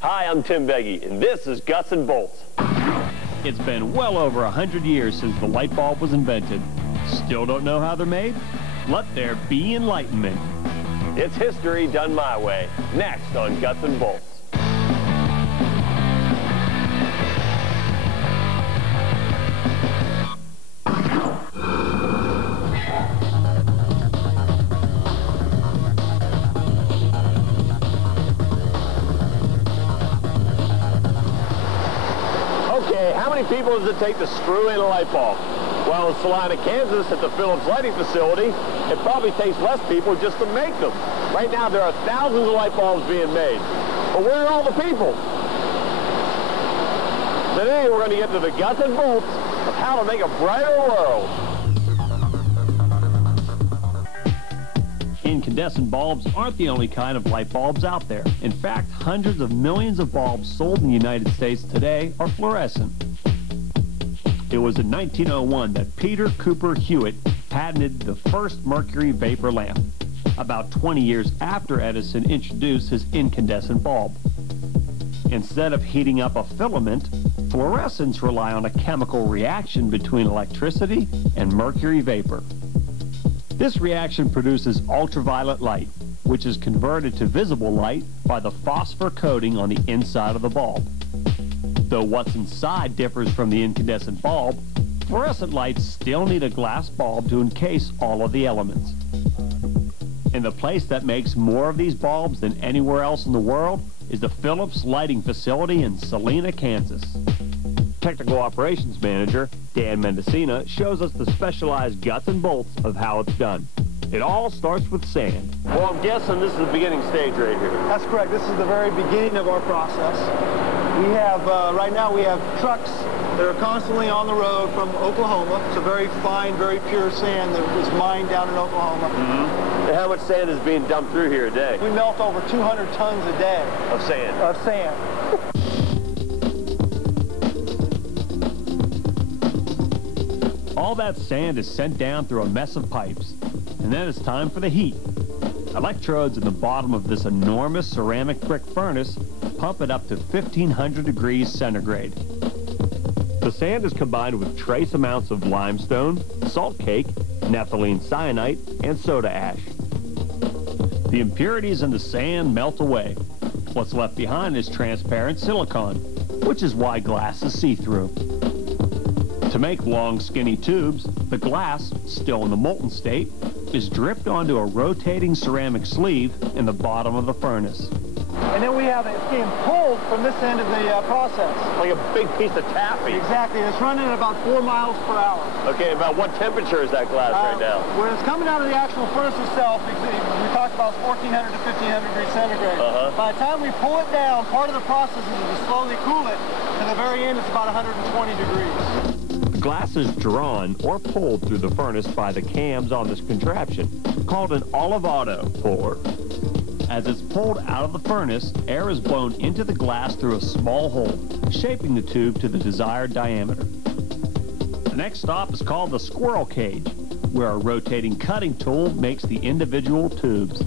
Hi, I'm Tim Beggy, and this is Guts and Bolts. It's been well over 100 years since the light bulb was invented. Still don't know how they're made? Let there be enlightenment. It's history done my way. Next on Guts and Bolts. Okay, how many people does it take to screw in a light bulb? Well, in Salina, Kansas, at the Phillips Lighting Facility, it probably takes less people just to make them. Right now, there are thousands of light bulbs being made. But where are all the people? Today, we're going to get to the guts and bolts of how to make a brighter world. Incandescent bulbs aren't the only kind of light bulbs out there. In fact, hundreds of millions of bulbs sold in the United States today are fluorescent. It was in 1901 that Peter Cooper Hewitt patented the first mercury vapor lamp, about 20 years after Edison introduced his incandescent bulb. Instead of heating up a filament, fluorescents rely on a chemical reaction between electricity and mercury vapor. This reaction produces ultraviolet light, which is converted to visible light by the phosphor coating on the inside of the bulb. Though what's inside differs from the incandescent bulb, fluorescent lights still need a glass bulb to encase all of the elements. And the place that makes more of these bulbs than anywhere else in the world is the Phillips Lighting Facility in Salina, Kansas. Technical Operations Manager Dan Mendocina shows us the specialized guts and bolts of how it's done. It all starts with sand. Well, I'm guessing this is the beginning stage right here. That's correct. This is the very beginning of our process. We have, right now we have trucks that are constantly on the road from Oklahoma. It's a very fine, very pure sand that was mined down in Oklahoma. And how much sand is being dumped through here a day? We melt over 200 tons a day. Of sand? Of sand. All that sand is sent down through a mess of pipes, and then it's time for the heat. Electrodes in the bottom of this enormous ceramic brick furnace pump it up to 1,500 degrees centigrade. The sand is combined with trace amounts of limestone, salt cake, naphthalene cyanide, and soda ash. The impurities in the sand melt away. What's left behind is transparent silicon, which is why glass is see-through. To make long, skinny tubes, the glass, still in the molten state, is dripped onto a rotating ceramic sleeve in the bottom of the furnace. And then we have it being pulled from this end of the process. Like a big piece of taffy. Exactly. It's running at about 4 miles per hour. Okay, about what temperature is that glass right now? When it's coming out of the actual furnace itself, we talked about 1,400 to 1,500 degrees centigrade. By the time we pull it down, part of the process is to slowly cool it. At the very end, it's about 120 degrees. The glass is drawn or pulled through the furnace by the cams on this contraption, called an olivado puller. As it's pulled out of the furnace, air is blown into the glass through a small hole, shaping the tube to the desired diameter. The next stop is called the squirrel cage, where a rotating cutting tool makes the individual tubes.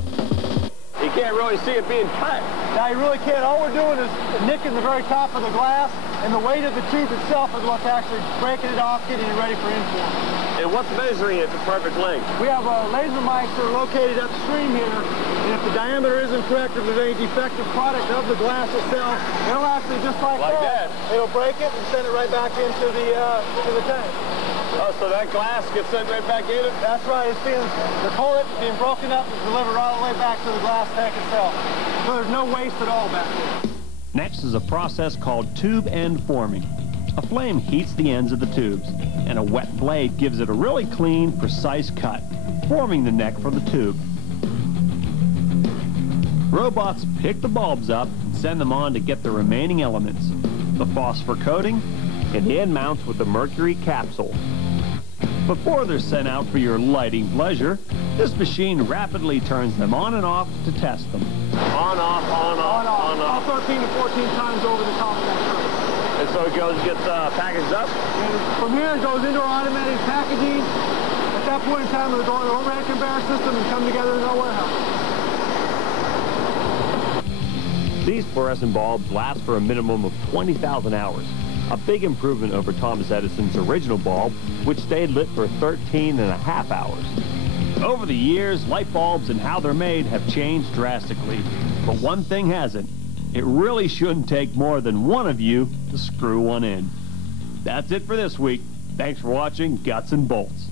You can't really see it being cut. Now you really can't. All we're doing is nicking the very top of the glass, and the weight of the tube itself is what's actually breaking it off, getting it ready for inform. And what's measuring it to perfect length? We have laser mics that are located upstream here, and if the diameter isn't correct, if there's any defective product of the glass itself, it'll actually just like that. It'll break it and send it right back into the tank. Oh, so that glass gets sent right back in it? That's right. It's the cullet being broken up and delivered all the way back to the glass tank itself. So there's no waste at all back there. Next is a process called tube end forming. A flame heats the ends of the tubes, and a wet blade gives it a really clean, precise cut, forming the neck for the tube. Robots pick the bulbs up and send them on to get the remaining elements, the phosphor coating, and the end mounts with the mercury capsule. Before they're sent out for your lighting pleasure, this machine rapidly turns them on and off to test them. On, off, on, off, on, off. All 13 to 14 times over the top of that trace. And so it gets packaged up? And from here it goes into our automated packaging. At that point in time, it'll go on the overhead conveyor system and come together in our warehouse. These fluorescent bulbs last for a minimum of 20,000 hours, a big improvement over Thomas Edison's original bulb, which stayed lit for 13.5 hours. Over the years, light bulbs and how they're made have changed drastically, but one thing hasn't. It really shouldn't take more than one of you to screw one in. That's it for this week. Thanks for watching Guts and Bolts.